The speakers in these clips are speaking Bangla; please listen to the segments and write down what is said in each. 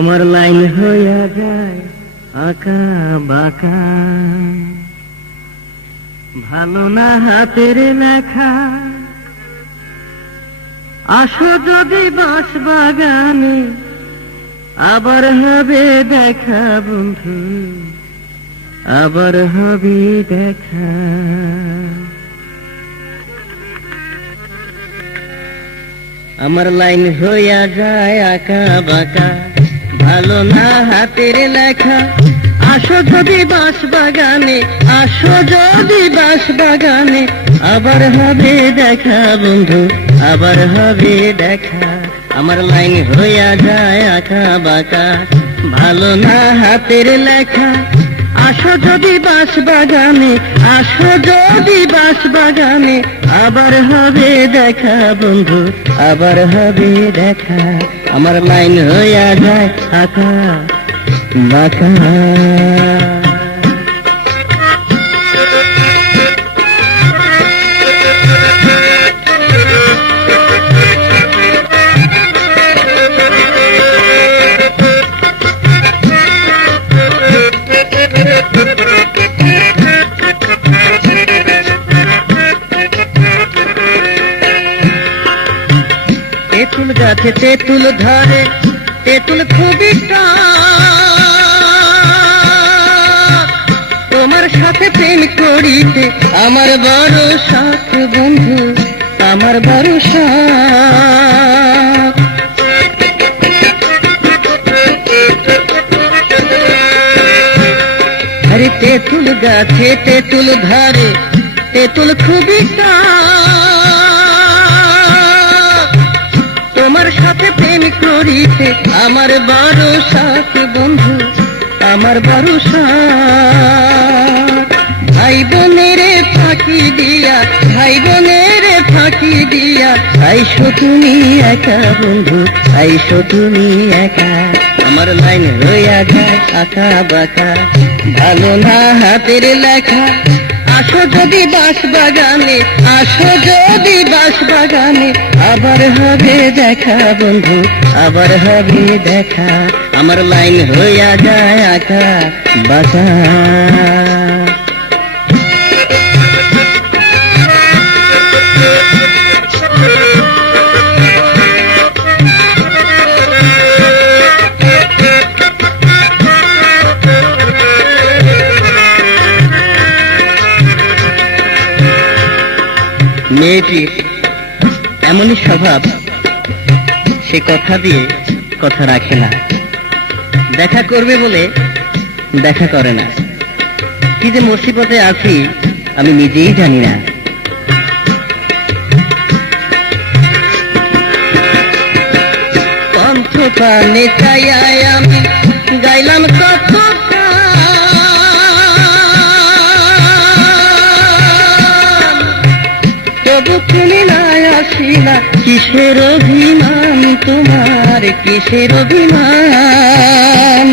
আমার লাইন হইয়া যায় আঁকা বাঁকা, ভালো না হাতের লেখা। আসো যদি বাঁশ বাগানে, আবার হবে দেখা বন্ধু, আবার হবে দেখা। আমার লাইন হইয়া যায় আঁকা বাঁকা, ভালো না হাতের লেখা। আসো যদি বাঁশ বাগানে, আসো যদি বাঁশ বাগানে, আবার হবে দেখা বন্ধু, আবার হবে দেখা। আমার লাইন হইয়া যায় আঁকা বাঁকা, ভালো না হাতের লেখা। আসো যদি বাঁশ বাগানে, আসো যদি বাঁশ বাগানে, আবার হবে দেখা বন্ধু, আবার হবে দেখা। আমার লাইন হইয়া যায় আঁকা বাঁকা। তেঁতুল গাছে তেঁতুল ধরে, তেঁতুল খুবই টক। তোমার সাথে প্রেম করিতে আমার বড় শখ বন্ধু, আমার বড় শখ। আরে তেঁতুল গাছে তেঁতুল ধরে, তেঁতুল খুবই টক। তোমার সাথে প্রেম করিতে আমার বড় শখ বন্ধু, আমার বড় শখ। ভাই বোনের ফাঁকি দিয়া, ভাই বোনের ফাঁকি দিয়া, আইসো তুমি একা বন্ধু, আইসো তুমি একা। আমার লাইন হইয়া যায় আঁকা বাঁকা, ভালো না হাতের লেখা। আসো যদি বাঁশ বাগানে, আসো যদি বাঁশ বাগানে, আবার হবে দেখা বন্ধু, আবার হবে দেখা। আমার লাইন হইয়া যায় আঁকা বাঁকা। মেয়েটির এমনই স্বভাব, সে কথা দিয়ে কথা রাখে না। দেখা করবে বলে দেখা করে না। কি যে মুসিবতে আছি আমি নিজেই জানি না। কণ্ঠ প্রাণে চাইয়াই আমি গাইলাম কত, তবু তুমি না আসিলা। কিসের অভিমান তোমার, কিসের অভিমান?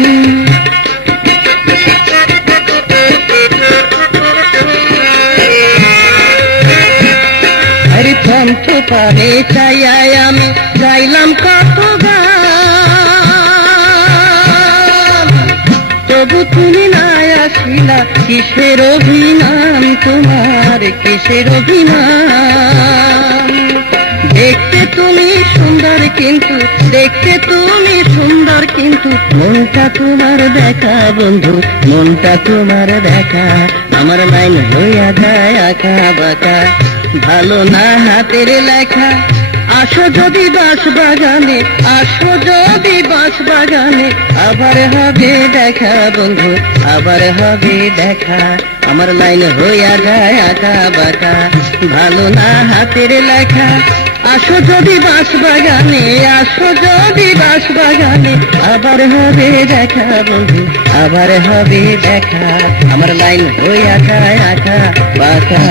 আরে কণ্ঠ পানে চাইয়াই আমি গাইলাম কত গান, তবু তুমি না আসিলা। কিসের অভিমান তোমার, কিসের অভিমান? দেখতে তুমি সুন্দর কিন্তু, দেখতে তুমি সুন্দর কিন্তু, মনটা তোমার দেখা বন্ধু, মনটা তোমার দেখা। আমার লাইন হইয়া যায় আঁকা বাঁকা, ভালো না হাতের লেখা। আসো যদি বাঁশ বাগানে, আসো যদি বাঁশ বাগানে, আবার হবে দেখা বন্ধু, আবার হবে দেখা। আমার লাইন হইয়া যায় আঁকা বাঁকা, ভালো না হাতের লেখা। আসো যদি বাঁশ বাগানে, আসো যদি বাঁশ বাগানে, আবার হবে দেখা বন্ধু, আবার হবে দেখা। আমার লাইন হইয়া যায় আঁকা বাঁকা।